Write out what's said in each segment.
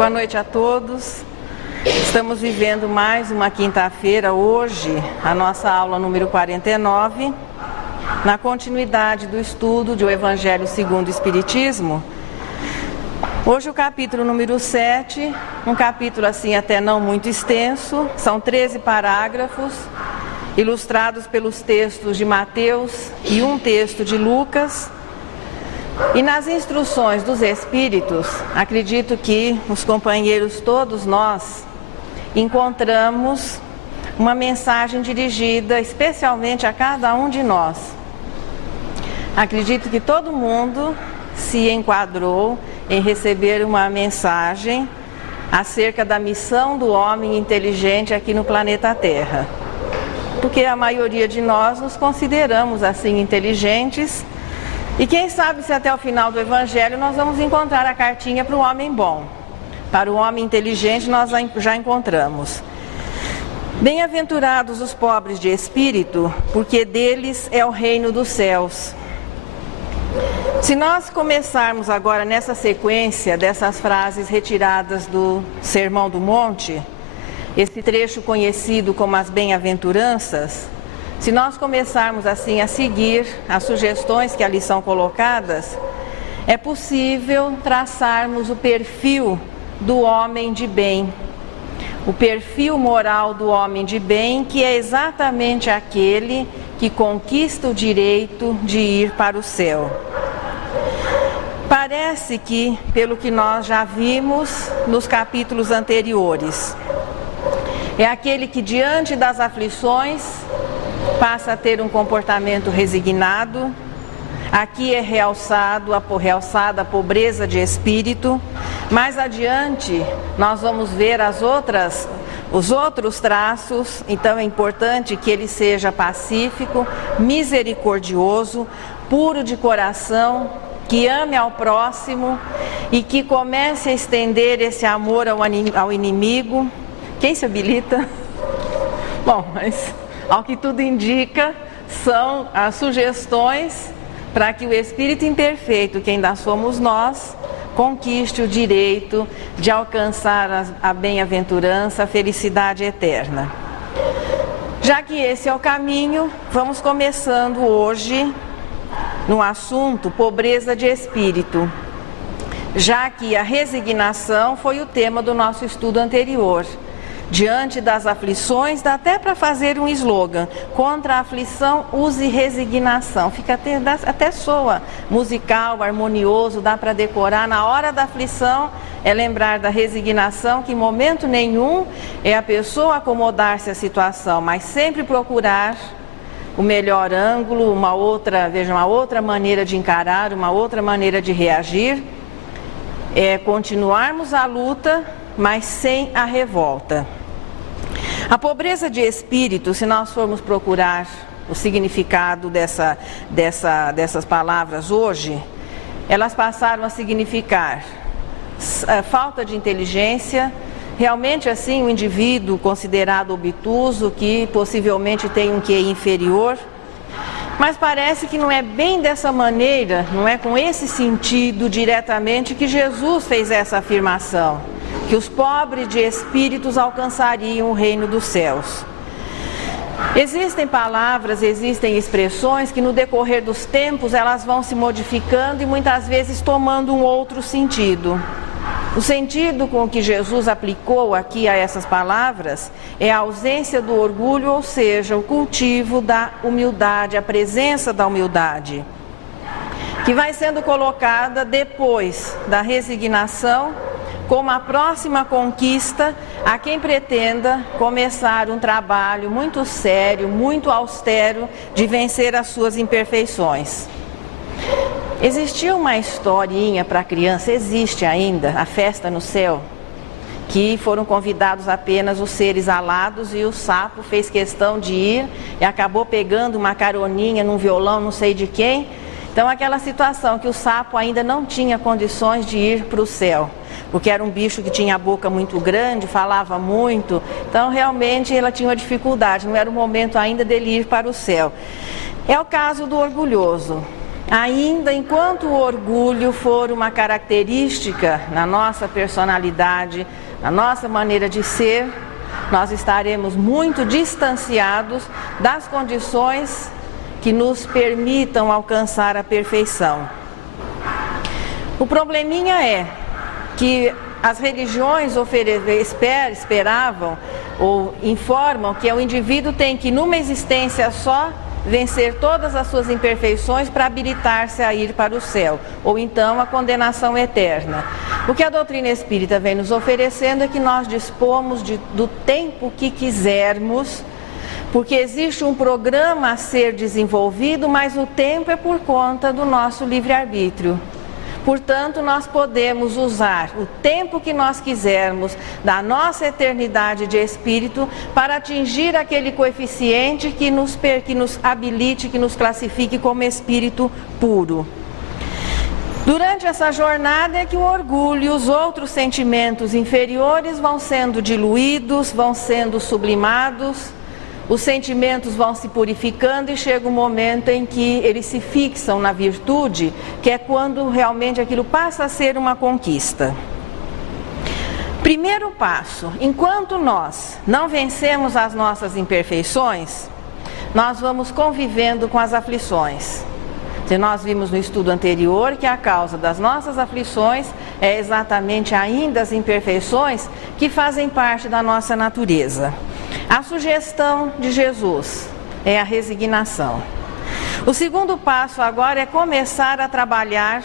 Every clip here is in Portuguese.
Boa noite a todos. Estamos vivendo mais uma quinta-feira hoje, a nossa aula número 49, na continuidade do estudo do Evangelho segundo o Espiritismo. Hoje o capítulo número 7, um capítulo assim até não muito extenso, são 13 parágrafos, ilustrados pelos textos de Mateus e um texto de Lucas. E nas instruções dos Espíritos, acredito que os companheiros, todos nós, encontramos uma mensagem dirigida especialmente a cada um de nós. Acredito que todo mundo se enquadrou em receber uma mensagem acerca da missão do homem inteligente aqui no planeta Terra. Porque a maioria de nós nos consideramos assim inteligentes. E quem sabe se até o final do Evangelho nós vamos encontrar a cartinha para o homem bom. Para o homem inteligente nós já encontramos. Bem-aventurados os pobres de espírito, porque deles é o reino dos céus. Se nós começarmos agora nessa sequência dessas frases retiradas do Sermão do Monte, esse trecho conhecido como as bem-aventuranças, se nós começarmos assim a seguir as sugestões que ali são colocadas, é possível traçarmos o perfil do homem de bem, o perfil moral do homem de bem, que é exatamente aquele que conquista o direito de ir para o céu. Parece que, pelo que nós já vimos nos capítulos anteriores, é aquele que diante das aflições passa a ter um comportamento resignado. Aqui é realçada a pobreza de espírito. Mais adiante nós vamos ver os outros traços. Então é importante que ele seja pacífico, misericordioso, puro de coração, que ame ao próximo e que comece a estender esse amor ao inimigo. Quem se habilita? Bom, mas ao que tudo indica, são as sugestões para que o espírito imperfeito, que ainda somos nós, conquiste o direito de alcançar a bem-aventurança, a felicidade eterna. Já que esse é o caminho, vamos começando hoje no assunto pobreza de espírito, já que a resignação foi o tema do nosso estudo anterior. Diante das aflições, dá até para fazer um slogan: contra a aflição, use resignação. Fica até soa musical, harmonioso, dá para decorar. Na hora da aflição, é lembrar da resignação, que em momento nenhum é a pessoa acomodar-se à situação, mas sempre procurar o melhor ângulo, uma outra maneira de encarar, uma outra maneira de reagir. É continuarmos a luta, mas sem a revolta. A pobreza de espírito, se nós formos procurar o significado dessas palavras hoje, elas passaram a significar falta de inteligência, realmente assim um indivíduo considerado obtuso, que possivelmente tem um QI inferior. Mas parece que não é bem dessa maneira, não é com esse sentido diretamente que Jesus fez essa afirmação, que os pobres de espíritos alcançariam o reino dos céus. Existem palavras, existem expressões que no decorrer dos tempos elas vão se modificando e muitas vezes tomando um outro sentido. O sentido com que Jesus aplicou aqui a essas palavras é a ausência do orgulho, ou seja, o cultivo da humildade, a presença da humildade, que vai sendo colocada depois da resignação como a próxima conquista a quem pretenda começar um trabalho muito sério, muito austero de vencer as suas imperfeições. Existia uma historinha para criança, existe ainda, a festa no céu, que foram convidados apenas os seres alados e o sapo fez questão de ir e acabou pegando uma caroninha num violão, não sei de quem. Então aquela situação que o sapo ainda não tinha condições de ir para o céu, porque era um bicho que tinha a boca muito grande, falava muito, então realmente ela tinha uma dificuldade, não era o momento ainda dele ir para o céu. É o caso do orgulhoso. Ainda enquanto o orgulho for uma característica na nossa personalidade, na nossa maneira de ser, nós estaremos muito distanciados das condições que nos permitam alcançar a perfeição. O probleminha é que as religiões esperavam ou informam que o indivíduo tem que, numa existência só, vencer todas as suas imperfeições para habilitar-se a ir para o céu, ou então a condenação eterna. O que a doutrina espírita vem nos oferecendo é que nós dispomos do tempo que quisermos, porque existe um programa a ser desenvolvido, mas o tempo é por conta do nosso livre-arbítrio. Portanto, nós podemos usar o tempo que nós quisermos da nossa eternidade de espírito para atingir aquele coeficiente que nos habilite, que nos classifique como espírito puro. Durante essa jornada é que o orgulho e os outros sentimentos inferiores vão sendo diluídos, vão sendo sublimados. Os sentimentos vão se purificando e chega um momento em que eles se fixam na virtude, que é quando realmente aquilo passa a ser uma conquista. Primeiro passo: enquanto nós não vencemos as nossas imperfeições, nós vamos convivendo com as aflições. Nós vimos no estudo anterior que a causa das nossas aflições é exatamente ainda as imperfeições que fazem parte da nossa natureza. A sugestão de Jesus é a resignação. O segundo passo agora é começar a trabalhar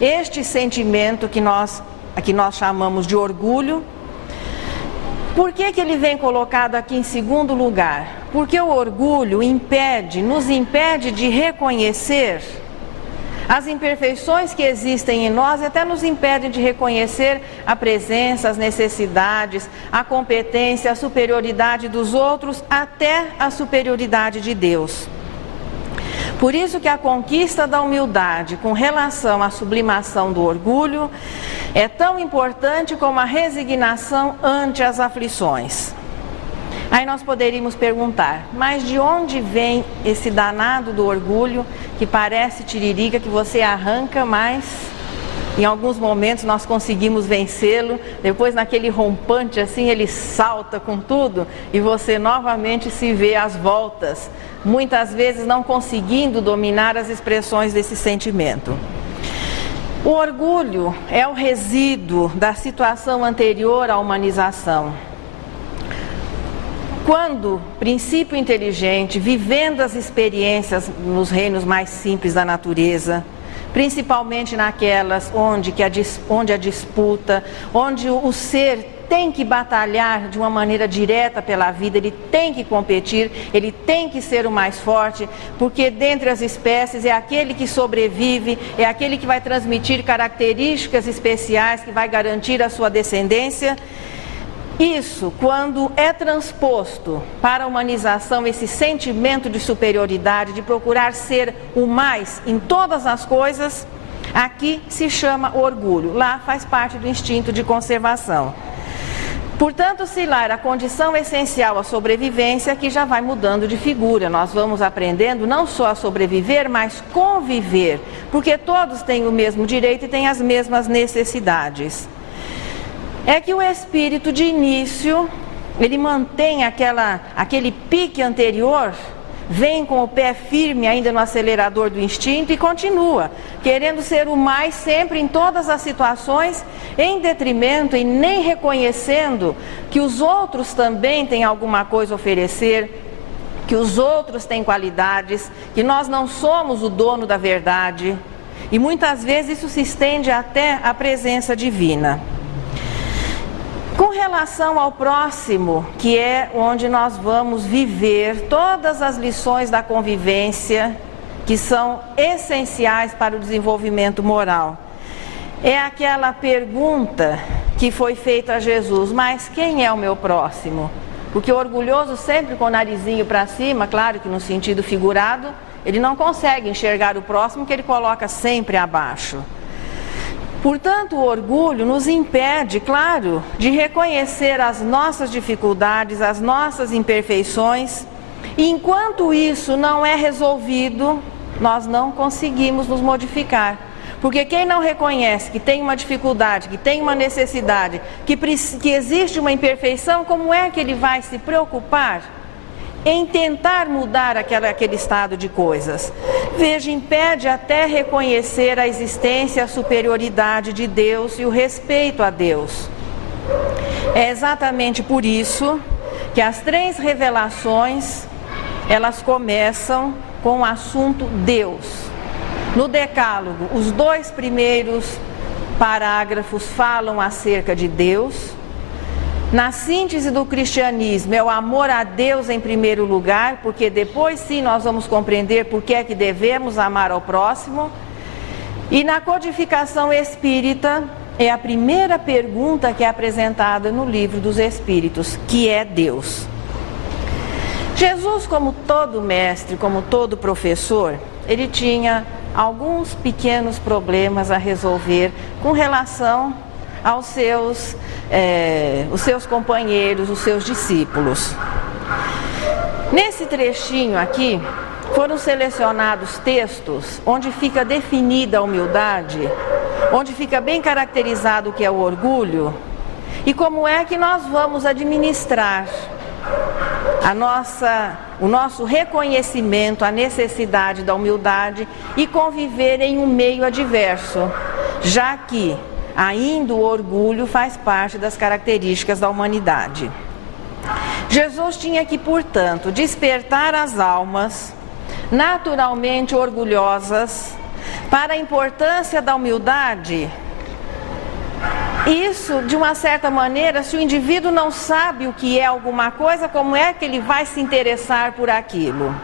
este sentimento que nós chamamos de orgulho. Por que ele vem colocado aqui em segundo lugar? Porque o orgulho nos impede de reconhecer as imperfeições que existem em nós, e até nos impedem de reconhecer a presença, as necessidades, a competência, a superioridade dos outros, até a superioridade de Deus. Por isso que a conquista da humildade com relação à sublimação do orgulho é tão importante como a resignação ante as aflições. Aí nós poderíamos perguntar, mas de onde vem esse danado do orgulho que parece tiririca, que você arranca, mas em alguns momentos nós conseguimos vencê-lo, depois naquele rompante assim ele salta com tudo e você novamente se vê às voltas, muitas vezes não conseguindo dominar as expressões desse sentimento. O orgulho é o resíduo da situação anterior à humanização. Quando princípio inteligente, vivendo as experiências nos reinos mais simples da natureza, principalmente naquelas onde a disputa, onde o ser tem que batalhar de uma maneira direta pela vida, ele tem que competir, ele tem que ser o mais forte, porque dentre as espécies é aquele que sobrevive, é aquele que vai transmitir características especiais, que vai garantir a sua descendência. Isso, quando é transposto para a humanização, esse sentimento de superioridade, de procurar ser o mais em todas as coisas, aqui se chama orgulho, lá faz parte do instinto de conservação. Portanto, se lá era a condição essencial à sobrevivência, aqui já vai mudando de figura. Nós vamos aprendendo não só a sobreviver, mas conviver, porque todos têm o mesmo direito e têm as mesmas necessidades. É que o espírito de início, ele mantém aquele pique anterior, vem com o pé firme ainda no acelerador do instinto e continua, querendo ser o mais sempre em todas as situações, em detrimento e nem reconhecendo que os outros também têm alguma coisa a oferecer, que os outros têm qualidades, que nós não somos o dono da verdade. E muitas vezes isso se estende até a presença divina. Com relação ao próximo, que é onde nós vamos viver todas as lições da convivência, que são essenciais para o desenvolvimento moral, é aquela pergunta que foi feita a Jesus: mas quem é o meu próximo? Porque o orgulhoso sempre com o narizinho para cima, claro que no sentido figurado, ele não consegue enxergar o próximo, que ele coloca sempre abaixo. Portanto, o orgulho nos impede, claro, de reconhecer as nossas dificuldades, as nossas imperfeições, e enquanto isso não é resolvido, nós não conseguimos nos modificar. Porque quem não reconhece que tem uma dificuldade, que tem uma necessidade, que existe uma imperfeição, como é que ele vai se preocupar em tentar mudar aquele estado de coisas? Veja, impede até reconhecer a existência, a superioridade de Deus e o respeito a Deus. É exatamente por isso que as 3 revelações, elas começam com o assunto Deus. No Decálogo, os 2 primeiros parágrafos falam acerca de Deus. Na síntese do cristianismo, é o amor a Deus em primeiro lugar, porque depois sim nós vamos compreender por que é que devemos amar ao próximo. E na codificação espírita, é a primeira pergunta que é apresentada no Livro dos Espíritos, que é Deus. Jesus, como todo mestre, como todo professor, ele tinha alguns pequenos problemas a resolver com relação aos os seus companheiros, os seus discípulos. Nesse trechinho aqui, foram selecionados textos onde fica definida a humildade, onde fica bem caracterizado o que é o orgulho e como é que nós vamos administrar o nosso reconhecimento, a necessidade da humildade e conviver em um meio adverso, já que ainda o orgulho faz parte das características da humanidade. Jesus tinha que, portanto, despertar as almas naturalmente orgulhosas para a importância da humildade. Isso, de uma certa maneira, se o indivíduo não sabe o que é alguma coisa, como é que ele vai se interessar por aquilo?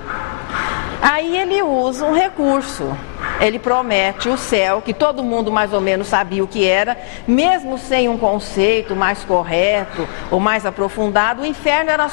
Aí ele usa um recurso. Ele promete o céu, que todo mundo mais ou menos sabia o que era, mesmo sem um conceito mais correto ou mais aprofundado. O inferno eram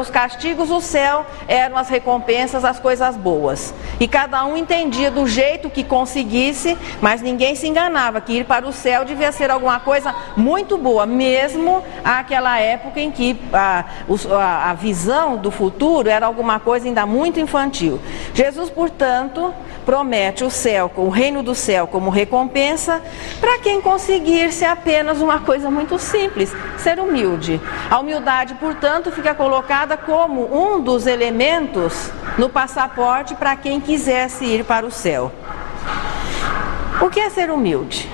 os castigos, o céu eram as recompensas, as coisas boas. E cada um entendia do jeito que conseguisse, mas ninguém se enganava que ir para o céu devia ser alguma coisa muito boa, mesmo àquela época em que a visão do futuro era alguma coisa ainda muito infantil. Jesus, portanto, promete o céu, o reino do céu como recompensa para quem conseguir ser apenas uma coisa muito simples, ser humilde. A humildade, portanto, fica colocada como um dos elementos no passaporte para quem quisesse ir para o céu. O que é ser humilde?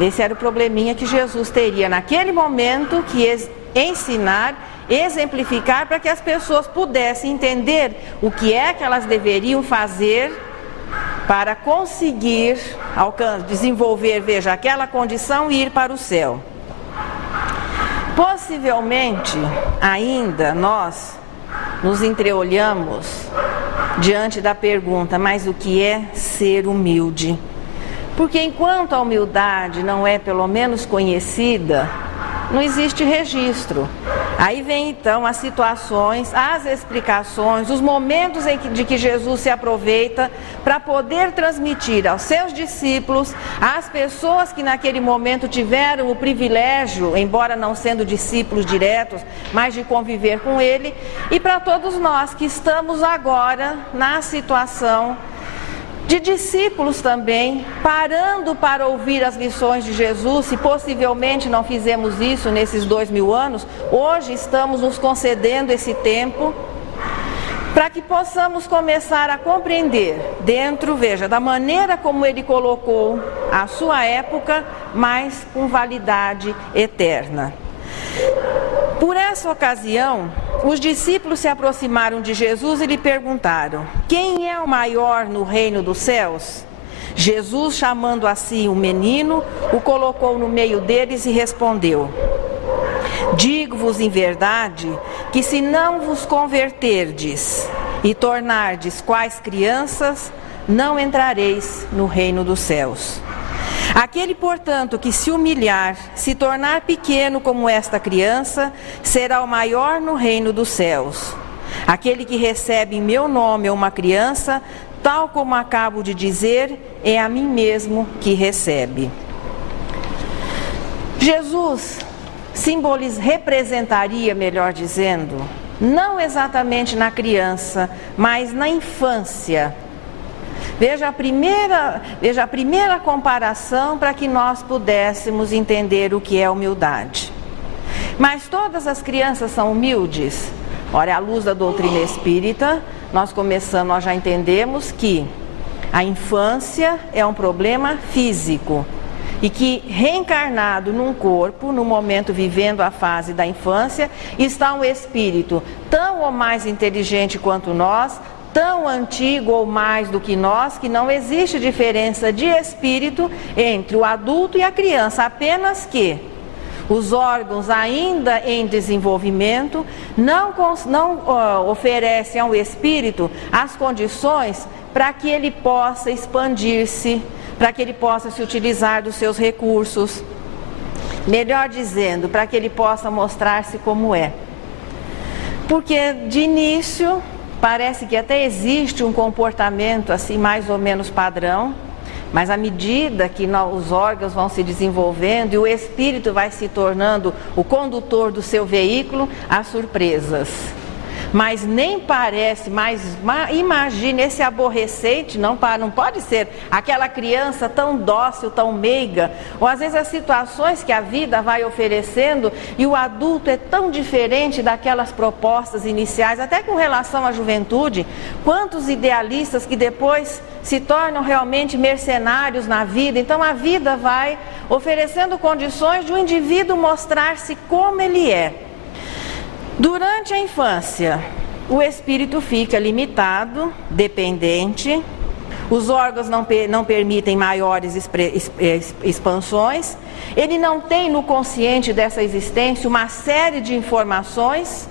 Esse era o probleminha que Jesus teria naquele momento que ensinar, exemplificar para que as pessoas pudessem entender o que é que elas deveriam fazer para conseguir desenvolver, veja, aquela condição e ir para o céu. Possivelmente, ainda nós nos entreolhamos diante da pergunta, mas o que é ser humilde? Porque enquanto a humildade não é pelo menos conhecida, não existe registro. Aí vem então as situações, as explicações, os momentos de que Jesus se aproveita para poder transmitir aos seus discípulos, às pessoas que naquele momento tiveram o privilégio, embora não sendo discípulos diretos, mas de conviver com ele, e para todos nós que estamos agora na situação de discípulos também, parando para ouvir as lições de Jesus. Se possivelmente não fizemos isso nesses 2000 anos, hoje estamos nos concedendo esse tempo para que possamos começar a compreender dentro, veja, da maneira como ele colocou a sua época, mas com validade eterna. Por essa ocasião, os discípulos se aproximaram de Jesus e lhe perguntaram: quem é o maior no reino dos céus? Jesus, chamando assim o menino, o colocou no meio deles e respondeu: digo-vos em verdade que se não vos converterdes e tornardes quais crianças, não entrareis no reino dos céus. Aquele, portanto, que se humilhar, se tornar pequeno como esta criança, será o maior no reino dos céus. Aquele que recebe em meu nome uma criança, tal como acabo de dizer, é a mim mesmo que recebe. Jesus representaria, melhor dizendo, não exatamente na criança, mas na infância, Veja a primeira comparação para que nós pudéssemos entender o que é humildade. Mas todas as crianças são humildes? Ora, à luz da doutrina espírita, nós já entendemos que a infância é um problema físico e que reencarnado num corpo, no momento vivendo a fase da infância, está um espírito tão ou mais inteligente quanto nós, tão antigo ou mais do que nós, que não existe diferença de espírito entre o adulto e a criança, apenas que os órgãos ainda em desenvolvimento não oferecem ao espírito as condições para que ele possa expandir-se, para que ele possa se utilizar dos seus recursos, melhor dizendo, para que ele possa mostrar-se como é. Porque de início parece que até existe um comportamento assim mais ou menos padrão, mas à medida que os órgãos vão se desenvolvendo e o espírito vai se tornando o condutor do seu veículo, há surpresas. Mas nem parece, mas imagine esse aborrecente, não pode ser aquela criança tão dócil, tão meiga, ou às vezes as situações que a vida vai oferecendo e o adulto é tão diferente daquelas propostas iniciais, até com relação à juventude. Quantos idealistas que depois se tornam realmente mercenários na vida. Então a vida vai oferecendo condições de um indivíduo mostrar-se como ele é. Durante a infância, o espírito fica limitado, dependente, os órgãos não permitem maiores expansões, ele não tem no consciente dessa existência uma série de informações.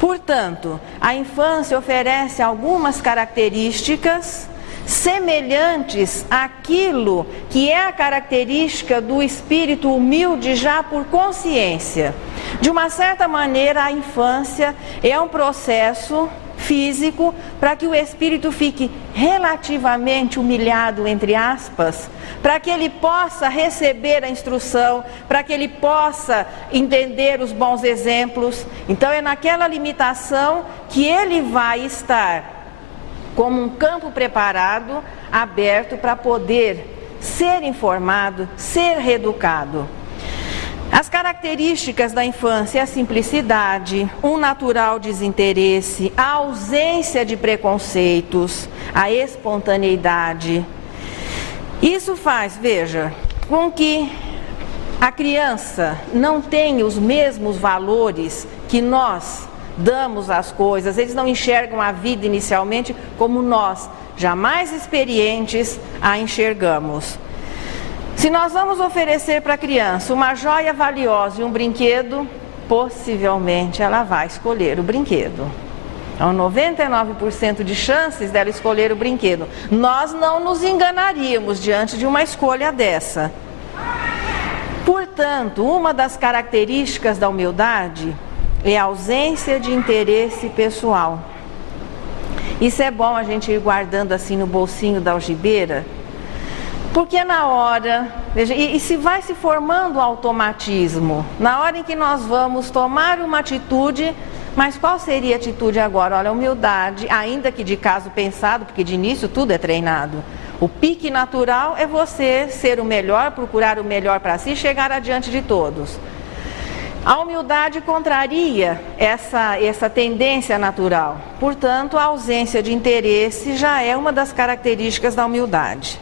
Portanto, a infância oferece algumas características semelhantes àquilo que é a característica do espírito humilde já por consciência. De uma certa maneira, a infância é um processo físico para que o espírito fique relativamente humilhado, entre aspas, para que ele possa receber a instrução, para que ele possa entender os bons exemplos. Então é naquela limitação que ele vai estar como um campo preparado, aberto para poder ser informado, ser reeducado. As características da infância é a simplicidade, um natural desinteresse, a ausência de preconceitos, a espontaneidade. Isso faz, veja, com que a criança não tenha os mesmos valores que nós damos às coisas. Eles não enxergam a vida inicialmente como nós, já mais experientes, a enxergamos. Se nós vamos oferecer para a criança uma joia valiosa e um brinquedo, possivelmente ela vai escolher o brinquedo. Há 99% de chances dela escolher o brinquedo. Nós não nos enganaríamos diante de uma escolha dessa. Portanto, uma das características da humildade é a ausência de interesse pessoal. Isso é bom a gente ir guardando assim no bolsinho da algibeira, porque na hora, veja, e se vai se formando o automatismo, na hora em que nós vamos tomar uma atitude, mas qual seria a atitude agora? Olha, a humildade, ainda que de caso pensado, porque de início tudo é treinado. O pique natural é você ser o melhor, procurar o melhor para si e chegar adiante de todos. A humildade contraria essa tendência natural. Portanto, a ausência de interesse já é uma das características da humildade.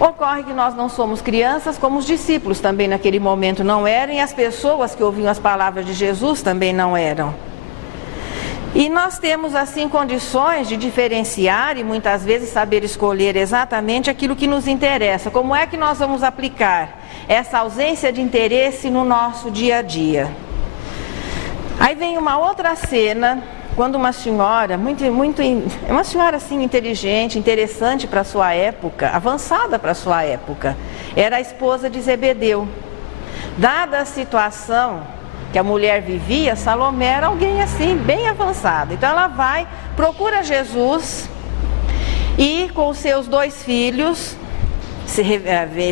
Ocorre que nós não somos crianças como os discípulos também naquele momento não eram, e as pessoas que ouviam as palavras de Jesus também não eram. E nós temos assim condições de diferenciar e muitas vezes saber escolher exatamente aquilo que nos interessa. Como é que nós vamos aplicar essa ausência de interesse no nosso dia a dia? Aí vem uma outra cena, quando uma senhora, uma senhora assim inteligente, interessante para a sua época, avançada para a sua época, era a esposa de Zebedeu. Dada a situação que a mulher vivia, Salomé era alguém assim, bem avançado. Então ela vai, procura Jesus e com os seus 2 filhos,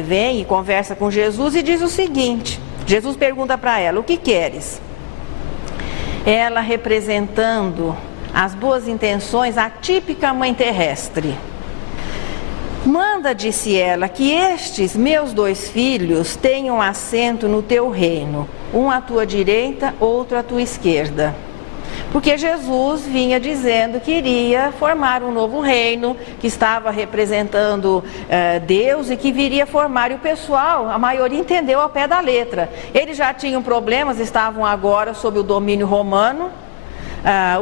vem e conversa com Jesus e diz o seguinte, Jesus pergunta para ela, o que queres? Ela, representando as boas intenções, a típica mãe terrestre. Manda, disse ela, que estes meus 2 filhos tenham assento no teu reino, um à tua direita, outro à tua esquerda. Porque Jesus vinha dizendo que iria formar um novo reino, que estava representando Deus e que viria formar. E o pessoal, a maioria entendeu ao pé da letra. Eles já tinham problemas, estavam agora sob o domínio romano.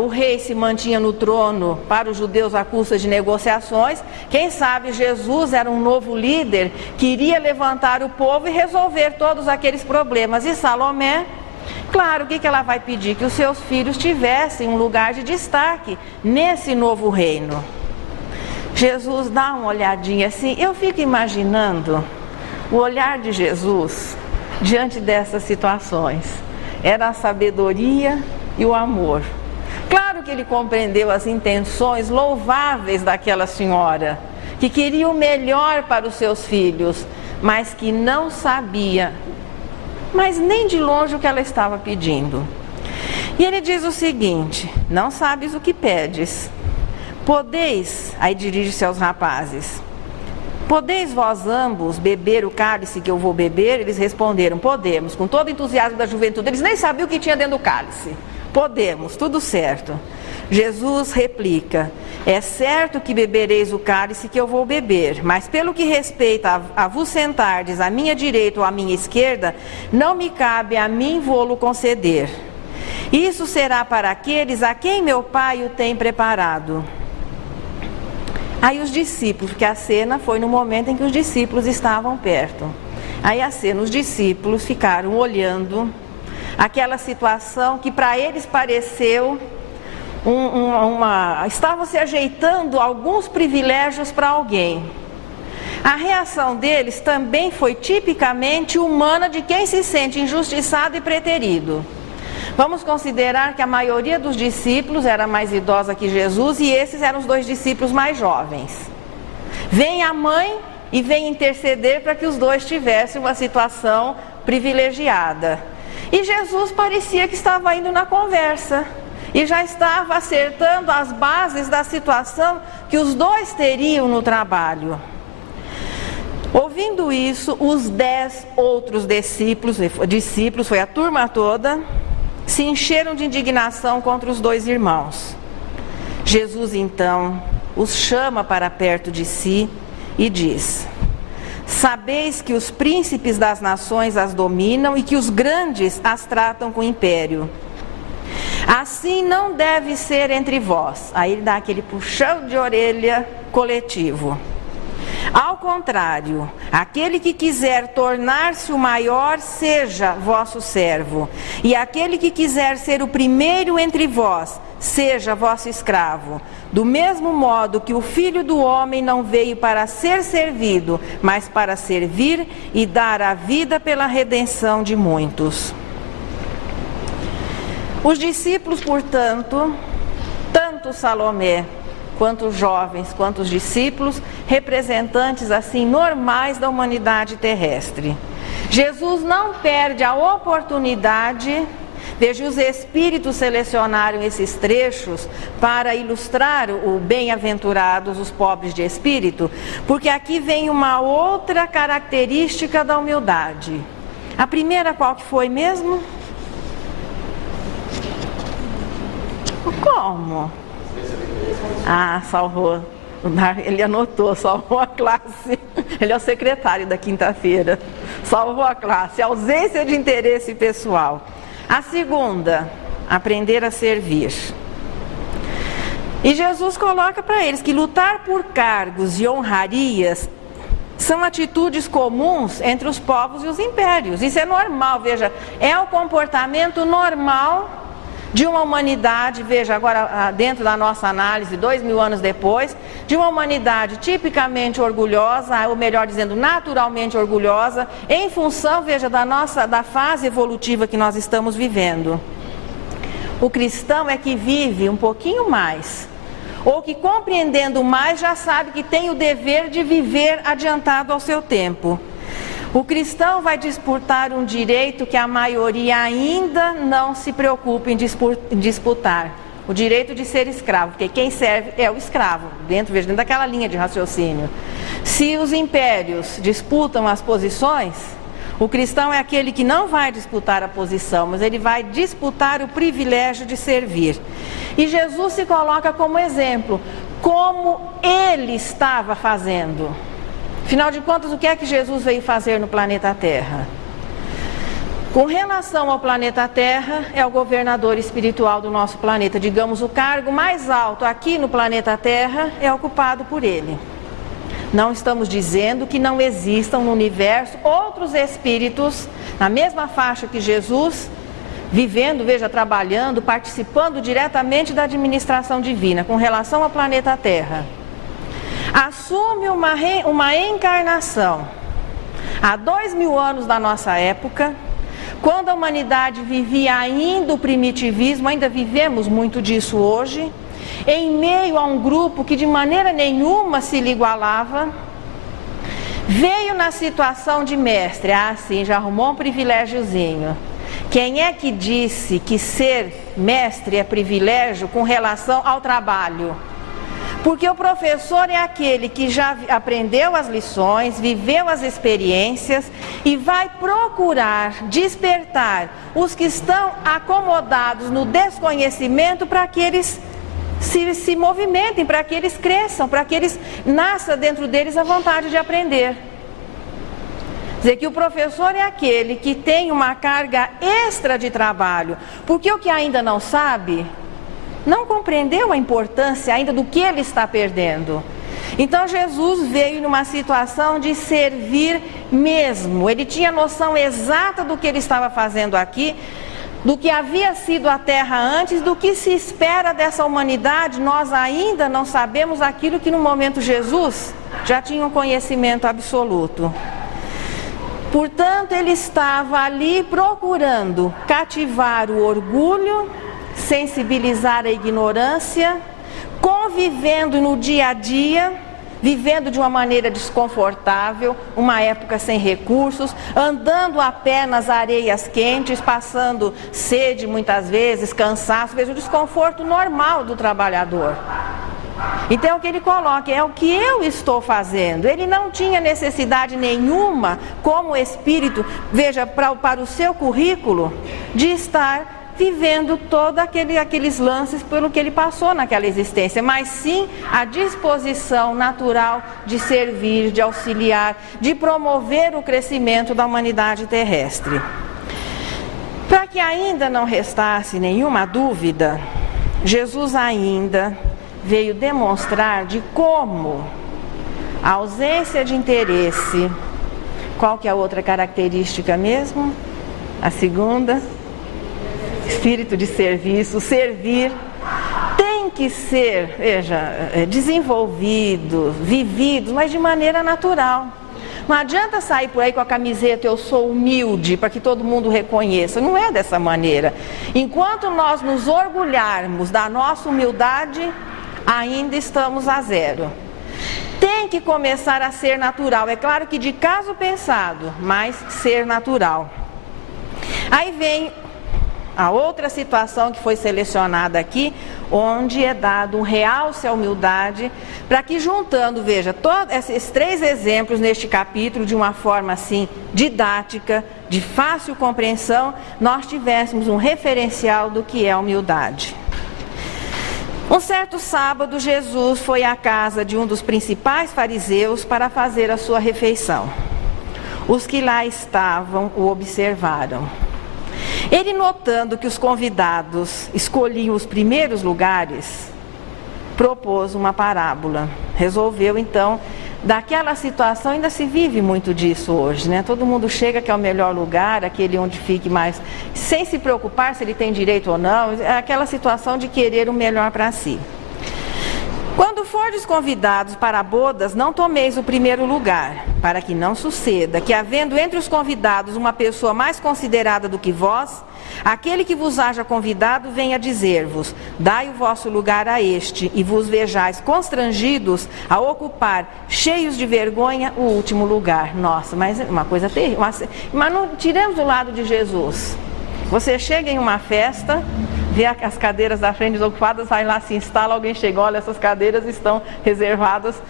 O rei se mantinha no trono para os judeus à custa de negociações. Quem sabe Jesus era um novo líder que iria levantar o povo e resolver todos aqueles problemas. E Salomé, claro, o que ela vai pedir? Que os seus filhos tivessem um lugar de destaque nesse novo reino. Jesus dá uma olhadinha assim, eu fico imaginando o olhar de Jesus diante dessas situações. Era a sabedoria e o amor. Claro que ele compreendeu as intenções louváveis daquela senhora, que queria o melhor para os seus filhos, mas que não sabia, mas nem de longe, o que ela estava pedindo. E ele diz o seguinte: não sabes o que pedes. Podeis, aí dirige-se aos rapazes, podeis vós ambos beber o cálice que eu vou beber? Eles responderam: podemos, com todo o entusiasmo da juventude. Eles nem sabiam o que tinha dentro do cálice. Podemos, tudo certo. Jesus replica: é certo que bebereis o cálice que eu vou beber, mas pelo que respeita a vos sentardes à minha direita ou à minha esquerda, não me cabe a mim vô-lo conceder. Isso será para aqueles a quem meu Pai o tem preparado. Aí os discípulos, porque a cena foi no momento em que os discípulos estavam perto. Aí a cena, os discípulos ficaram olhando aquela situação que para eles pareceu estavam se ajeitando alguns privilégios para alguém. A reação deles também foi tipicamente humana de quem se sente injustiçado e preterido. Vamos considerar que a maioria dos discípulos era mais idosa que Jesus e esses eram os 2 discípulos mais jovens. Vem a mãe e vem interceder para que os 2 tivessem uma situação privilegiada. E Jesus parecia que estava indo na conversa e já estava acertando as bases da situação que os 2 teriam no trabalho. Ouvindo isso, os 10 outros discípulos, foi a turma toda, se encheram de indignação contra os 2 irmãos. Jesus então os chama para perto de si e diz: sabeis que os príncipes das nações as dominam e que os grandes as tratam com império. Assim não deve ser entre vós. Aí ele dá aquele puxão de orelha coletivo. Ao contrário, aquele que quiser tornar-se o maior, seja vosso servo. E aquele que quiser ser o primeiro entre vós, seja vosso escravo. Do mesmo modo que o Filho do Homem não veio para ser servido, mas para servir e dar a vida pela redenção de muitos. Os discípulos, portanto, tanto Salomé quanto os jovens, quanto os discípulos, representantes assim normais da humanidade terrestre. Jesus não perde a oportunidade. Veja, os Espíritos selecionaram esses trechos para ilustrar o bem-aventurados, os pobres de espírito, porque aqui vem uma outra característica da humildade. A primeira qual que foi mesmo? Como? Salvou. Ele anotou, salvou a classe. Ele é o secretário da quinta-feira. Salvou a classe. Ausência de interesse pessoal. A segunda, aprender a servir. E Jesus coloca para eles que lutar por cargos e honrarias são atitudes comuns entre os povos e os impérios. Isso é normal, veja, é o comportamento normal de uma humanidade, veja, agora dentro da nossa análise, 2000 anos depois, de uma humanidade tipicamente orgulhosa, ou melhor dizendo, naturalmente orgulhosa, em função, veja, da fase evolutiva que nós estamos vivendo. O cristão é que vive um pouquinho mais, ou que compreendendo mais já sabe que tem o dever de viver adiantado ao seu tempo. O cristão vai disputar um direito que a maioria ainda não se preocupa em disputar. O direito de ser escravo, porque quem serve é o escravo, dentro daquela linha de raciocínio. Se os impérios disputam as posições, o cristão é aquele que não vai disputar a posição, mas ele vai disputar o privilégio de servir. E Jesus se coloca como exemplo, como ele estava fazendo. Afinal de contas, o que é que Jesus veio fazer no planeta Terra? Com relação ao planeta Terra, é o governador espiritual do nosso planeta. Digamos, o cargo mais alto aqui no planeta Terra é ocupado por ele. Não estamos dizendo que não existam no universo outros espíritos na mesma faixa que Jesus, vivendo, veja, trabalhando, participando diretamente da administração divina com relação ao planeta Terra. Assume uma encarnação há 2000 anos da nossa época, quando a humanidade vivia ainda o primitivismo, ainda vivemos muito disso hoje, em meio a um grupo que de maneira nenhuma se lhe igualava, veio na situação de mestre, sim, já arrumou um privilégiozinho. Quem é que disse que ser mestre é privilégio com relação ao trabalho? Porque o professor é aquele que já aprendeu as lições, viveu as experiências e vai procurar despertar os que estão acomodados no desconhecimento para que eles se movimentem, para que eles cresçam, para que eles nasça dentro deles a vontade de aprender. Quer dizer que o professor é aquele que tem uma carga extra de trabalho, porque o que ainda não sabe, não compreendeu a importância ainda do que ele está perdendo. Então Jesus veio numa situação de servir mesmo. Ele tinha noção exata do que ele estava fazendo aqui, do que havia sido a terra antes, do que se espera dessa humanidade. Nós ainda não sabemos aquilo que no momento Jesus já tinha um conhecimento absoluto. Portanto, ele estava ali procurando cativar o orgulho, sensibilizar a ignorância, convivendo no dia a dia, vivendo de uma maneira desconfortável, uma época sem recursos, andando a pé nas areias quentes, passando sede muitas vezes, cansaço, veja o desconforto normal do trabalhador. Então o que ele coloca é o que eu estou fazendo. Ele não tinha necessidade nenhuma, como espírito, veja, para o seu currículo, de estar vivendo todos aqueles lances pelo que ele passou naquela existência, mas sim a disposição natural de servir, de auxiliar, de promover o crescimento da humanidade terrestre. Para que ainda não restasse nenhuma dúvida, Jesus ainda veio demonstrar de como a ausência de interesse, qual que é a outra característica mesmo? A segunda, espírito de serviço, servir, tem que ser, veja, desenvolvido, vivido, mas de maneira natural. Não adianta sair por aí com a camiseta "eu sou humilde" para que todo mundo reconheça. Não é dessa maneira. Enquanto nós nos orgulharmos da nossa humildade, ainda estamos a zero. Tem que começar a ser natural. É claro que de caso pensado, mas ser natural. Aí vem a outra situação que foi selecionada aqui, onde é dado um realce à humildade, para que juntando, veja, todos esses 3 exemplos neste capítulo, de uma forma assim didática, de fácil compreensão, nós tivéssemos um referencial do que é a humildade. Um certo sábado, Jesus foi à casa de um dos principais fariseus para fazer a sua refeição. Os que lá estavam o observaram. Ele, notando que os convidados escolhiam os primeiros lugares, propôs uma parábola. Resolveu, então, daquela situação, ainda se vive muito disso hoje, né? Todo mundo chega que é o melhor lugar, aquele onde fique mais, sem se preocupar se ele tem direito ou não, é aquela situação de querer o melhor para si. Quando fordes convidados para bodas, não tomeis o primeiro lugar, para que não suceda que, havendo entre os convidados uma pessoa mais considerada do que vós, aquele que vos haja convidado venha dizer-vos: dai o vosso lugar a este, e vos vejais constrangidos a ocupar, cheios de vergonha, o último lugar. Nossa, mas é uma coisa terrível. Mas não tiramos do lado de Jesus. Você chega em uma festa, vê as cadeiras da frente desocupadas, vai lá, se instala, alguém chega, olha, essas cadeiras estão reservadas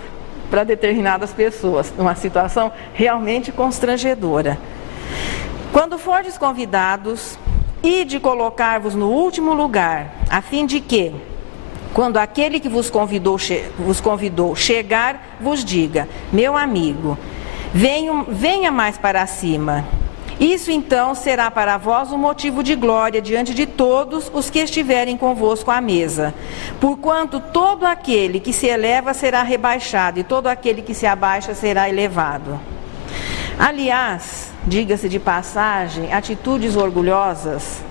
para determinadas pessoas, uma situação realmente constrangedora. Quando fordes convidados, ide colocar-vos no último lugar, a fim de que, quando aquele que vos convidou chegar, vos diga: meu amigo, venha mais para cima. Isso então será para vós um motivo de glória diante de todos os que estiverem convosco à mesa. Porquanto todo aquele que se eleva será rebaixado, e todo aquele que se abaixa será elevado. Aliás, diga-se de passagem, atitudes orgulhosas,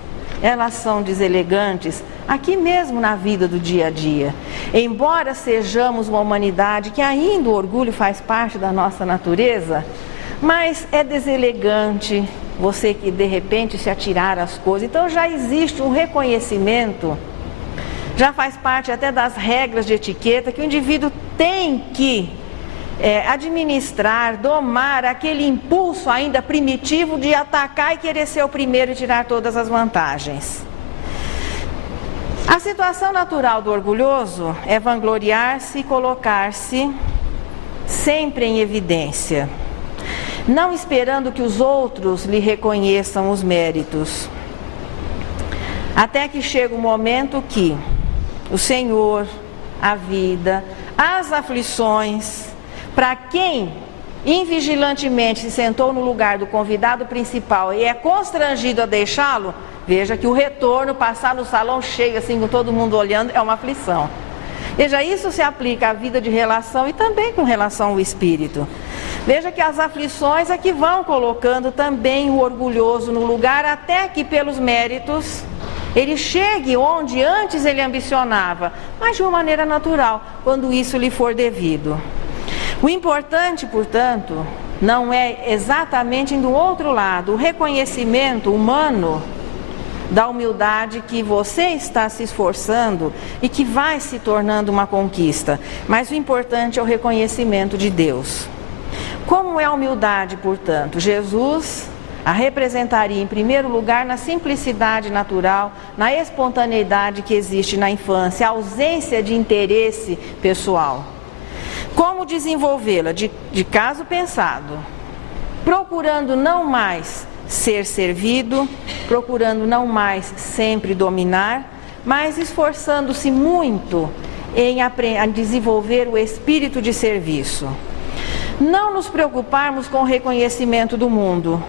elas são deselegantes aqui mesmo na vida do dia a dia. Embora sejamos uma humanidade que ainda o orgulho faz parte da nossa natureza, mas é deselegante você que de repente se atirar às coisas. Então já existe um reconhecimento, já faz parte até das regras de etiqueta que o indivíduo tem que administrar, domar aquele impulso ainda primitivo de atacar e querer ser o primeiro e tirar todas as vantagens. A situação natural do orgulhoso é vangloriar-se e colocar-se sempre em evidência, não esperando que os outros lhe reconheçam os méritos. Até que chega o momento que o Senhor, a vida, as aflições, para quem invigilantemente se sentou no lugar do convidado principal e é constrangido a deixá-lo, veja que o retorno, passar no salão cheio, assim, com todo mundo olhando, é uma aflição. Veja, isso se aplica à vida de relação e também com relação ao espírito. Veja que as aflições é que vão colocando também o orgulhoso no lugar, até que pelos méritos ele chegue onde antes ele ambicionava, mas de uma maneira natural, quando isso lhe for devido. O importante, portanto, não é exatamente do outro lado, o reconhecimento humano da humildade que você está se esforçando e que vai se tornando uma conquista, mas o importante é o reconhecimento de Deus. Como é a humildade, portanto? Jesus a representaria em primeiro lugar na simplicidade natural, na espontaneidade que existe na infância, a ausência de interesse pessoal. Como desenvolvê-la? De caso pensado, procurando não mais ser servido, procurando não mais sempre dominar, mas esforçando-se muito em desenvolver o espírito de serviço. Não nos preocuparmos com o reconhecimento do mundo,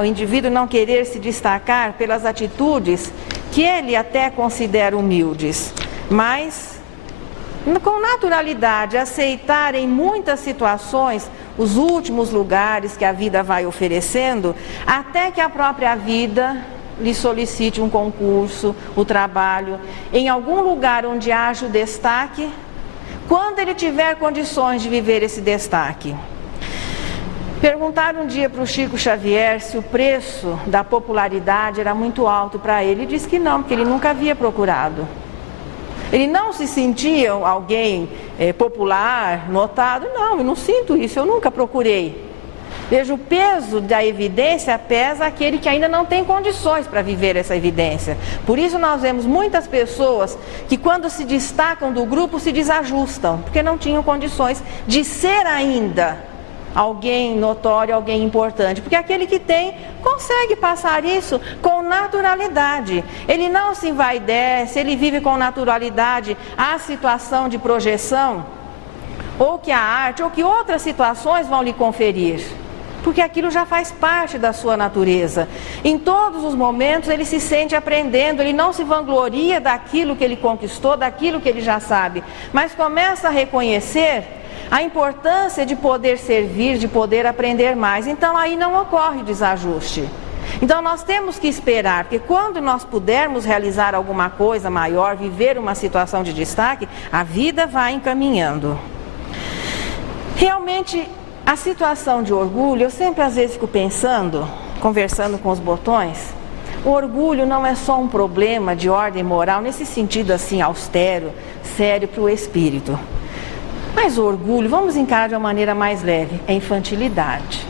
o indivíduo não querer se destacar pelas atitudes que ele até considera humildes, mas com naturalidade aceitar em muitas situações os últimos lugares que a vida vai oferecendo, até que a própria vida lhe solicite um concurso, o trabalho, em algum lugar onde haja o destaque, quando ele tiver condições de viver esse destaque. Perguntaram um dia para o Chico Xavier se o preço da popularidade era muito alto para ele. Ele disse que não, porque ele nunca havia procurado. Ele não se sentia alguém popular, notado. Não, eu não sinto isso, eu nunca procurei. Veja, o peso da evidência pesa aquele que ainda não tem condições para viver essa evidência. Por isso nós vemos muitas pessoas que quando se destacam do grupo se desajustam, porque não tinham condições de ser ainda alguém notório, alguém importante, porque aquele que tem consegue passar isso com naturalidade. Ele não se envaidece, ele vive com naturalidade a situação de projeção, ou que a arte, ou que outras situações vão lhe conferir, porque aquilo já faz parte da sua natureza. Em todos os momentos ele se sente aprendendo, ele não se vangloria daquilo que ele conquistou, daquilo que ele já sabe, mas começa a reconhecer a importância de poder servir, de poder aprender mais. Então aí não ocorre desajuste. Então nós temos que esperar, porque quando nós pudermos realizar alguma coisa maior, viver uma situação de destaque, a vida vai encaminhando. Realmente, a situação de orgulho, eu sempre às vezes fico pensando, conversando com os botões, o orgulho não é só um problema de ordem moral, nesse sentido assim austero, sério para o espírito. Mas o orgulho, vamos encarar de uma maneira mais leve, é infantilidade.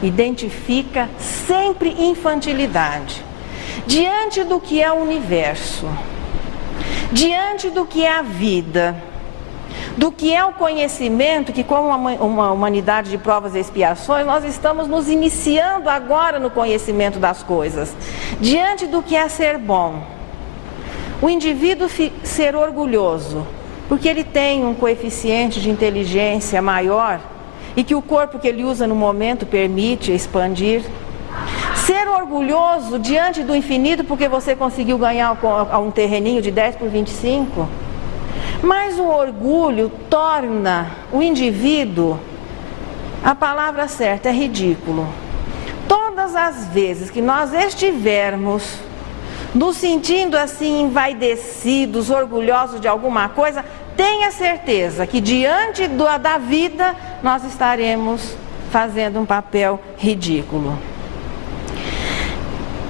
Identifica sempre infantilidade. Diante do que é o universo, diante do que é a vida, do que é o conhecimento, que como uma humanidade de provas e expiações, nós estamos nos iniciando agora no conhecimento das coisas, diante do que é ser bom. O indivíduo ser orgulhoso, porque ele tem um coeficiente de inteligência maior e que o corpo que ele usa no momento permite expandir. Ser orgulhoso diante do infinito porque você conseguiu ganhar um terreninho de 10 por 25. Mas o orgulho torna o indivíduo, a palavra certa é ridículo. Todas as vezes que nós estivermos nos sentindo assim envaidecidos, orgulhosos de alguma coisa, tenha certeza que diante da vida nós estaremos fazendo um papel ridículo.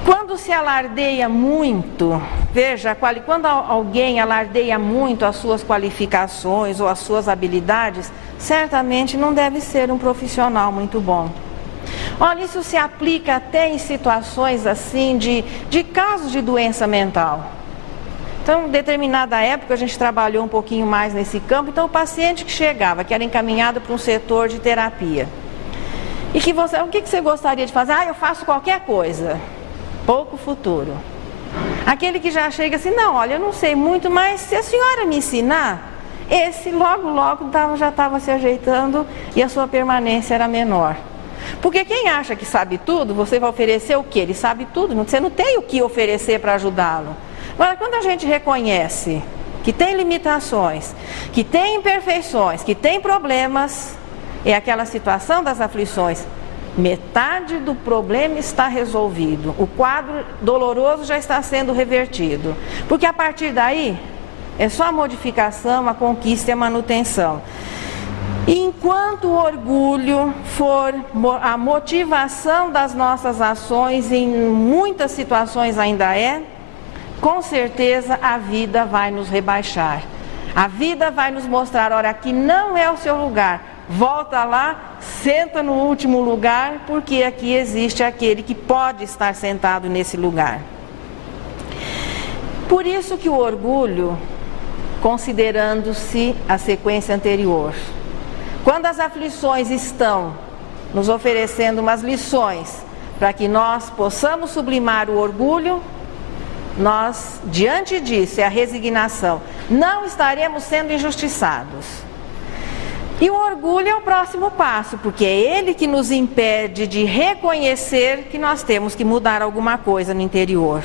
Quando se alardeia muito, veja, quando alguém alardeia muito as suas qualificações ou as suas habilidades, certamente não deve ser um profissional muito bom. Olha, isso se aplica até em situações assim de casos de doença mental. Então, em determinada época, a gente trabalhou um pouquinho mais nesse campo. Então, o paciente que chegava, que era encaminhado para um setor de terapia, e que o que você gostaria de fazer? Eu faço qualquer coisa. Pouco futuro. Aquele que já chega assim, não, olha, eu não sei muito, mas se a senhora me ensinar, esse logo já estava se ajeitando e a sua permanência era menor. Porque quem acha que sabe tudo, você vai oferecer o quê? Ele sabe tudo, você não tem o que oferecer para ajudá-lo. Agora, quando a gente reconhece que tem limitações, que tem imperfeições, que tem problemas, é aquela situação das aflições. Metade do problema está resolvido, o quadro doloroso já está sendo revertido, porque a partir daí é só a modificação, a conquista e a manutenção. E enquanto o orgulho for a motivação das nossas ações, em muitas situações ainda é, com certeza a vida vai nos rebaixar, a vida vai nos mostrar, olha, aqui não é o seu lugar. Volta lá, senta no último lugar, porque aqui existe aquele que pode estar sentado nesse lugar. Por isso que o orgulho, considerando-se a sequência anterior, quando as aflições estão nos oferecendo umas lições para que nós possamos sublimar o orgulho, nós, diante disso, é a resignação, não estaremos sendo injustiçados. E o orgulho é o próximo passo, porque é ele que nos impede de reconhecer que nós temos que mudar alguma coisa no interior.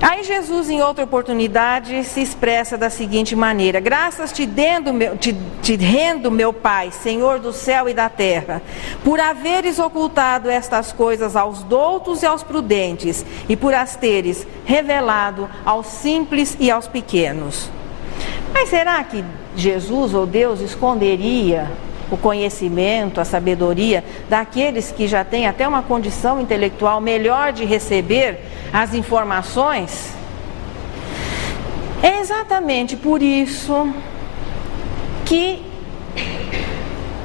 Aí Jesus, em outra oportunidade, se expressa da seguinte maneira: graças te rendo, meu Pai, Senhor do céu e da terra, por haveres ocultado estas coisas aos doutos e aos prudentes, e por as teres revelado aos simples e aos pequenos. Mas será que Jesus ou Deus esconderia o conhecimento, a sabedoria daqueles que já têm até uma condição intelectual melhor de receber as informações? É exatamente por isso que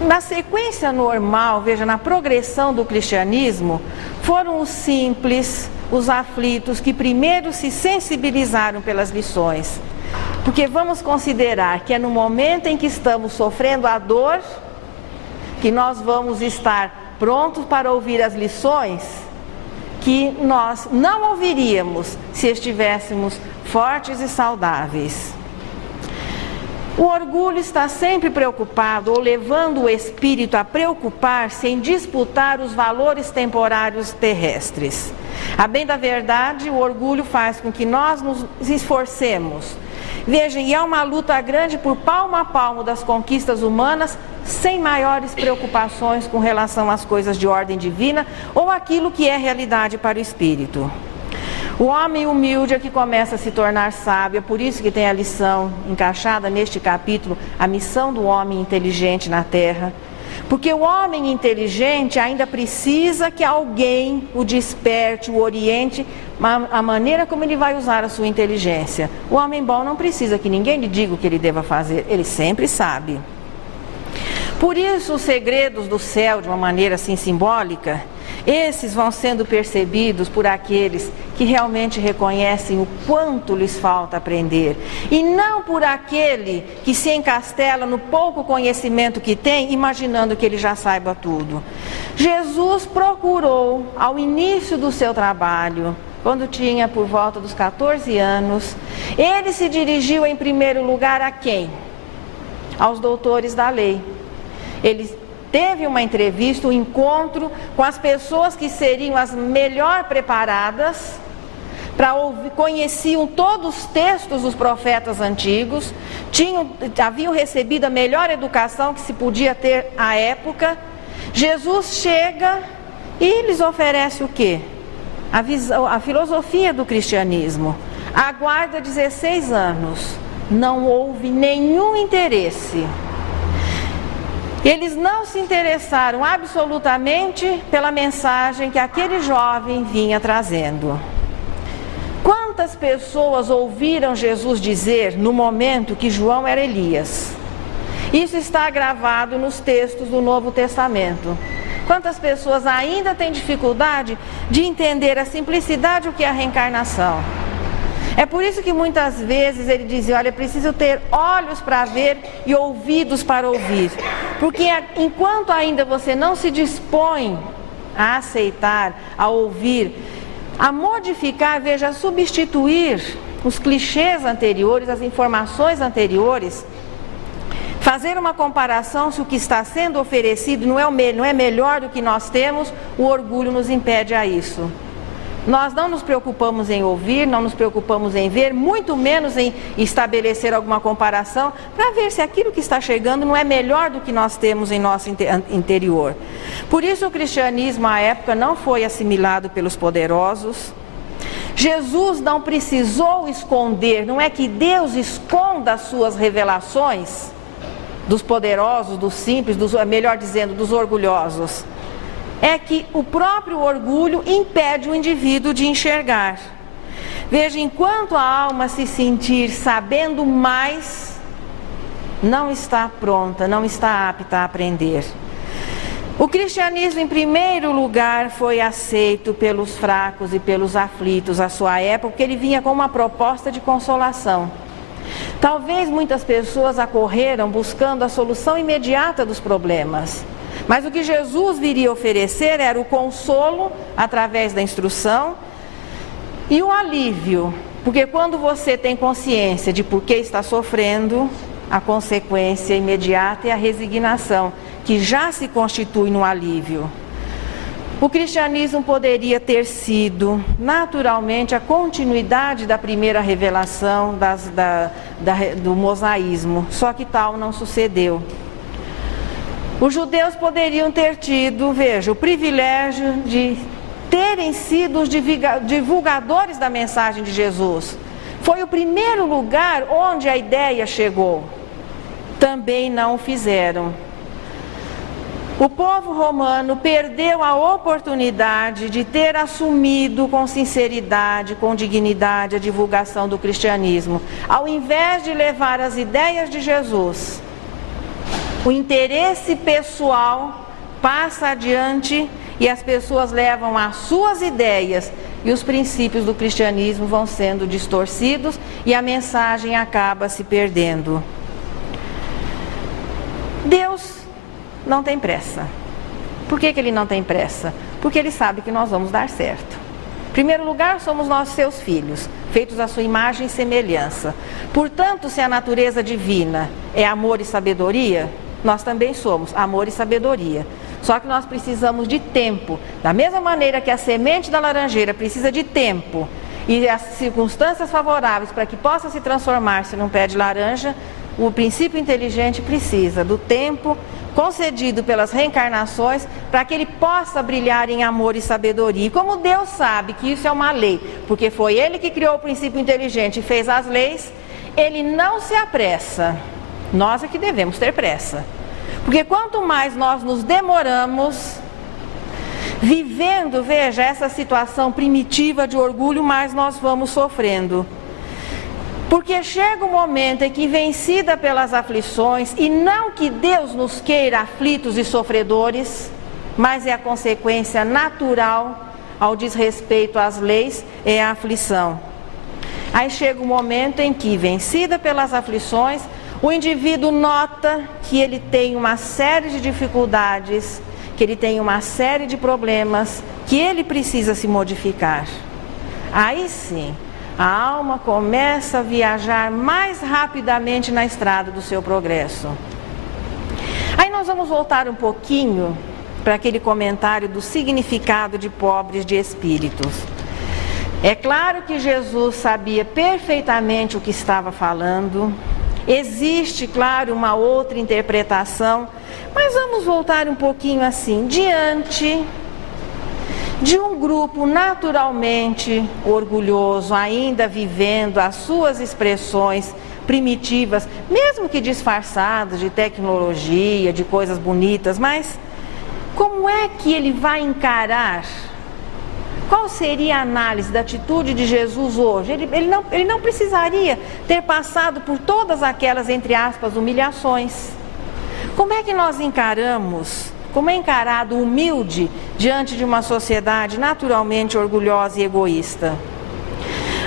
na sequência normal, veja, na progressão do cristianismo, foram os simples, os aflitos que primeiro se sensibilizaram pelas lições. Porque vamos considerar que é no momento em que estamos sofrendo a dor que nós vamos estar prontos para ouvir as lições que nós não ouviríamos se estivéssemos fortes e saudáveis. O orgulho está sempre preocupado ou levando o espírito a preocupar-se em disputar os valores temporários terrestres. A bem da verdade, o orgulho faz com que nós nos esforcemos. Vejam, e é uma luta grande por palmo a palmo das conquistas humanas, sem maiores preocupações com relação às coisas de ordem divina ou aquilo que é realidade para o espírito. O homem humilde é que começa a se tornar sábio, é por isso que tem a lição encaixada neste capítulo, a missão do homem inteligente na terra. Porque o homem inteligente ainda precisa que alguém o desperte, o oriente, a maneira como ele vai usar a sua inteligência. O homem bom não precisa que ninguém lhe diga o que ele deva fazer, ele sempre sabe. Por isso, os segredos do céu, de uma maneira assim simbólica, esses vão sendo percebidos por aqueles que realmente reconhecem o quanto lhes falta aprender. E não por aquele que se encastela no pouco conhecimento que tem, imaginando que ele já saiba tudo. Jesus procurou, ao início do seu trabalho, quando tinha por volta dos 14 anos, ele se dirigiu em primeiro lugar a quem? Aos doutores da lei. Ele teve uma entrevista, um encontro com as pessoas que seriam as melhor preparadas para ouvir, conheciam todos os textos dos profetas antigos, haviam recebido a melhor educação que se podia ter à época. Jesus chega e lhes oferece o quê? A filosofia do cristianismo. Aguarda 16 anos, não houve nenhum interesse. Eles não se interessaram absolutamente pela mensagem que aquele jovem vinha trazendo. Quantas pessoas ouviram Jesus dizer no momento que João era Elias? Isso está gravado nos textos do Novo Testamento. Quantas pessoas ainda têm dificuldade de entender a simplicidade do que é a reencarnação? É por isso que muitas vezes ele dizia, olha, é preciso ter olhos para ver e ouvidos para ouvir. Porque enquanto ainda você não se dispõe a aceitar, a ouvir, a modificar, veja, a substituir os clichês anteriores, as informações anteriores, fazer uma comparação se o que está sendo oferecido não é melhor do que nós temos, o orgulho nos impede a isso. Nós não nos preocupamos em ouvir, não nos preocupamos em ver, muito menos em estabelecer alguma comparação, para ver se aquilo que está chegando não é melhor do que nós temos em nosso interior. Por isso o cristianismo à época não foi assimilado pelos poderosos. Jesus não precisou esconder, não é que Deus esconda as suas revelações dos poderosos, dos simples, melhor dizendo, dos orgulhosos. É que o próprio orgulho impede o indivíduo de enxergar. Veja, enquanto a alma se sentir sabendo mais, não está pronta, não está apta a aprender. O cristianismo, em primeiro lugar, foi aceito pelos fracos e pelos aflitos à sua época, porque ele vinha com uma proposta de consolação. Talvez muitas pessoas acorreram buscando a solução imediata dos problemas. Mas o que Jesus viria oferecer era o consolo através da instrução e o alívio. Porque quando você tem consciência de por que está sofrendo, a consequência imediata é a resignação, que já se constitui no alívio. O cristianismo poderia ter sido, naturalmente, a continuidade da primeira revelação do mosaísmo, só que tal não sucedeu. Os judeus poderiam ter tido, veja, o privilégio de terem sido os divulgadores da mensagem de Jesus. Foi o primeiro lugar onde a ideia chegou. Também não o fizeram. O povo romano perdeu a oportunidade de ter assumido com sinceridade, com dignidade, a divulgação do cristianismo. Ao invés de levar as ideias de Jesus, o interesse pessoal passa adiante e as pessoas levam as suas ideias e os princípios do cristianismo vão sendo distorcidos e a mensagem acaba se perdendo. Deus não tem pressa. Por que ele não tem pressa? Porque ele sabe que nós vamos dar certo. Em primeiro lugar, somos nós seus filhos, feitos à sua imagem e semelhança. Portanto, se a natureza divina é amor e sabedoria, nós também somos amor e sabedoria. Só que nós precisamos de tempo. Da mesma maneira que a semente da laranjeira precisa de tempo e as circunstâncias favoráveis para que possa se transformar-se num pé de laranja, o princípio inteligente precisa do tempo concedido pelas reencarnações para que ele possa brilhar em amor e sabedoria. E como Deus sabe que isso é uma lei, porque foi Ele que criou o princípio inteligente e fez as leis, Ele não se apressa. Nós é que devemos ter pressa. Porque quanto mais nós nos demoramos vivendo, veja, essa situação primitiva de orgulho, mais nós vamos sofrendo. Porque chega um momento em que, vencida pelas aflições, e não que Deus nos queira aflitos e sofredores, mas é a consequência natural ao desrespeito às leis, é a aflição. Aí chega um momento em que, vencida pelas aflições, o indivíduo nota que ele tem uma série de dificuldades, que ele tem uma série de problemas, que ele precisa se modificar. Aí sim, a alma começa a viajar mais rapidamente na estrada do seu progresso. Aí nós vamos voltar um pouquinho para aquele comentário do significado de pobres de espíritos. É claro que Jesus sabia perfeitamente o que estava falando. Existe, claro, uma outra interpretação, mas vamos voltar um pouquinho assim, diante de um grupo naturalmente orgulhoso, ainda vivendo as suas expressões primitivas, mesmo que disfarçadas de tecnologia, de coisas bonitas, mas como é que ele vai encarar? Qual seria a análise da atitude de Jesus hoje? Ele não precisaria ter passado por todas aquelas, entre aspas, humilhações. Como é que nós encaramos? Como é encarado o humilde diante de uma sociedade naturalmente orgulhosa e egoísta?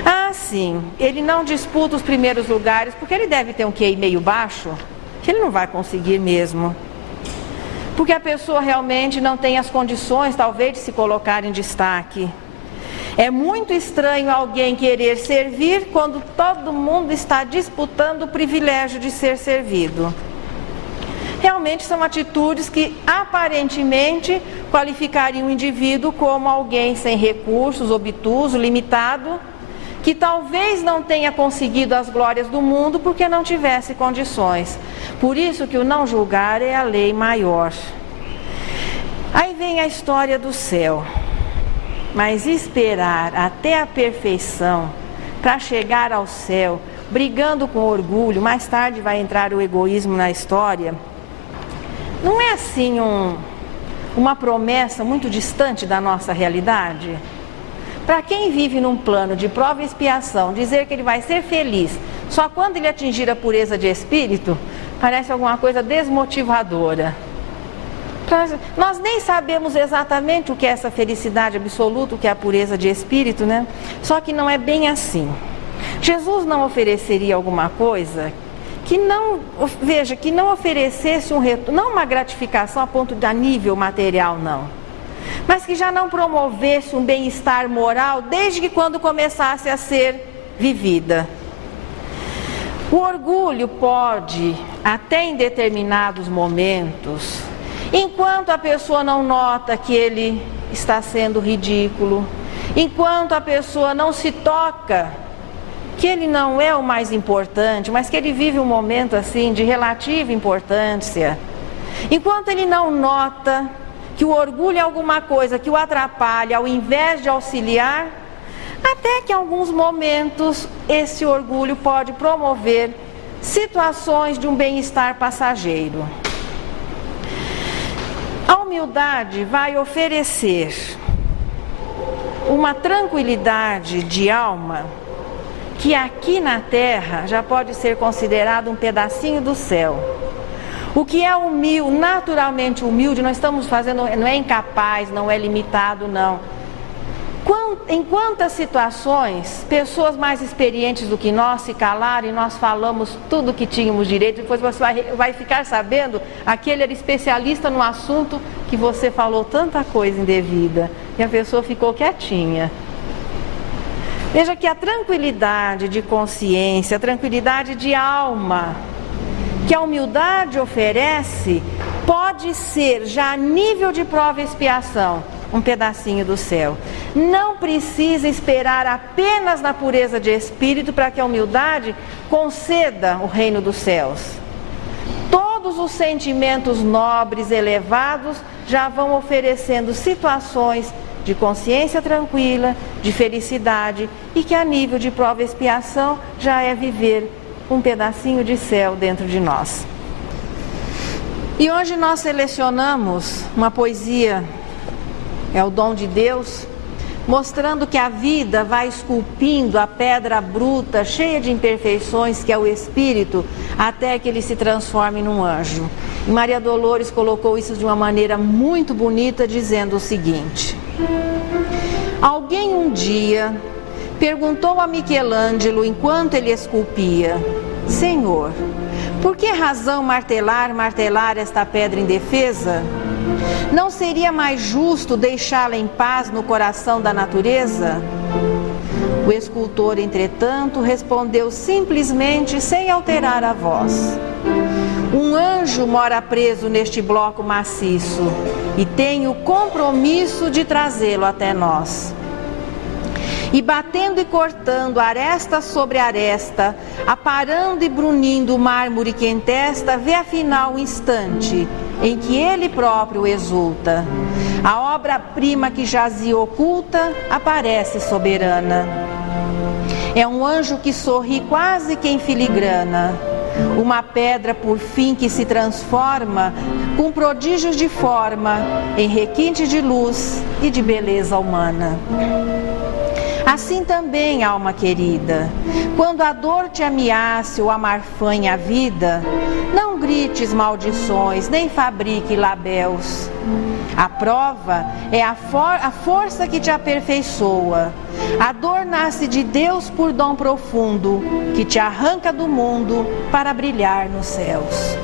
Ah, sim, ele não disputa os primeiros lugares, porque ele deve ter um QI meio baixo, que ele não vai conseguir mesmo. Porque a pessoa realmente não tem as condições, talvez, de se colocar em destaque. É muito estranho alguém querer servir quando todo mundo está disputando o privilégio de ser servido. Realmente são atitudes que aparentemente qualificariam o indivíduo como alguém sem recursos, obtuso, limitado, que talvez não tenha conseguido as glórias do mundo porque não tivesse condições. Por isso que o não julgar é a lei maior. Aí vem a história do céu. Mas esperar até a perfeição para chegar ao céu, brigando com orgulho, mais tarde vai entrar o egoísmo na história, não é assim uma promessa muito distante da nossa realidade? Para quem vive num plano de prova e expiação, dizer que ele vai ser feliz só quando ele atingir a pureza de espírito, parece alguma coisa desmotivadora. Nós nem sabemos exatamente o que é essa felicidade absoluta, o que é a pureza de espírito, né? Só que não é bem assim. Jesus não ofereceria alguma coisa que não oferecesse não uma gratificação a ponto de a nível material, não. Mas que já não promovesse um bem-estar moral desde que quando começasse a ser vivida. O orgulho pode, até em determinados momentos, enquanto a pessoa não nota que ele está sendo ridículo, enquanto a pessoa não se toca que ele não é o mais importante, mas que ele vive um momento assim de relativa importância, enquanto ele não nota que o orgulho é alguma coisa que o atrapalha ao invés de auxiliar, até que em alguns momentos esse orgulho pode promover situações de um bem-estar passageiro. A humildade vai oferecer uma tranquilidade de alma que aqui na terra já pode ser considerado um pedacinho do céu. O que é humilde, naturalmente humilde, nós estamos fazendo, não é incapaz, não é limitado, não. Em quantas situações, pessoas mais experientes do que nós se calaram e nós falamos tudo que tínhamos direito, depois você vai ficar sabendo, aquele era especialista no assunto que você falou tanta coisa indevida e a pessoa ficou quietinha. Veja que a tranquilidade de consciência, a tranquilidade de alma que a humildade oferece, pode ser já a nível de prova e expiação, um pedacinho do céu. Não precisa esperar apenas na pureza de espírito para que a humildade conceda o reino dos céus. Todos os sentimentos nobres, elevados, já vão oferecendo situações de consciência tranquila, de felicidade, e que a nível de prova e expiação já é viver um pedacinho de céu dentro de nós. E hoje nós selecionamos uma poesia, é o dom de Deus, mostrando que a vida vai esculpindo a pedra bruta, cheia de imperfeições, que é o espírito, até que ele se transforme num anjo. E Maria Dolores colocou isso de uma maneira muito bonita, dizendo o seguinte: alguém um dia perguntou a Michelangelo, enquanto ele esculpia: Senhor, por que razão martelar esta pedra indefesa? Não seria mais justo deixá-la em paz no coração da natureza? O escultor, entretanto, respondeu simplesmente, sem alterar a voz: um anjo mora preso neste bloco maciço e tem o compromisso de trazê-lo até nós. E batendo e cortando aresta sobre aresta, aparando e brunindo o mármore que entesta, vê afinal o instante em que ele próprio exulta. A obra-prima que jazia oculta aparece soberana. É um anjo que sorri quase que em filigrana, uma pedra por fim que se transforma com prodígios de forma em requinte de luz e de beleza humana. Assim também, alma querida, quando a dor te ameace ou amarfanhe a vida, não grites maldições, nem fabrique labéus. A prova é a força que te aperfeiçoa. A dor nasce de Deus por dom profundo, que te arranca do mundo para brilhar nos céus.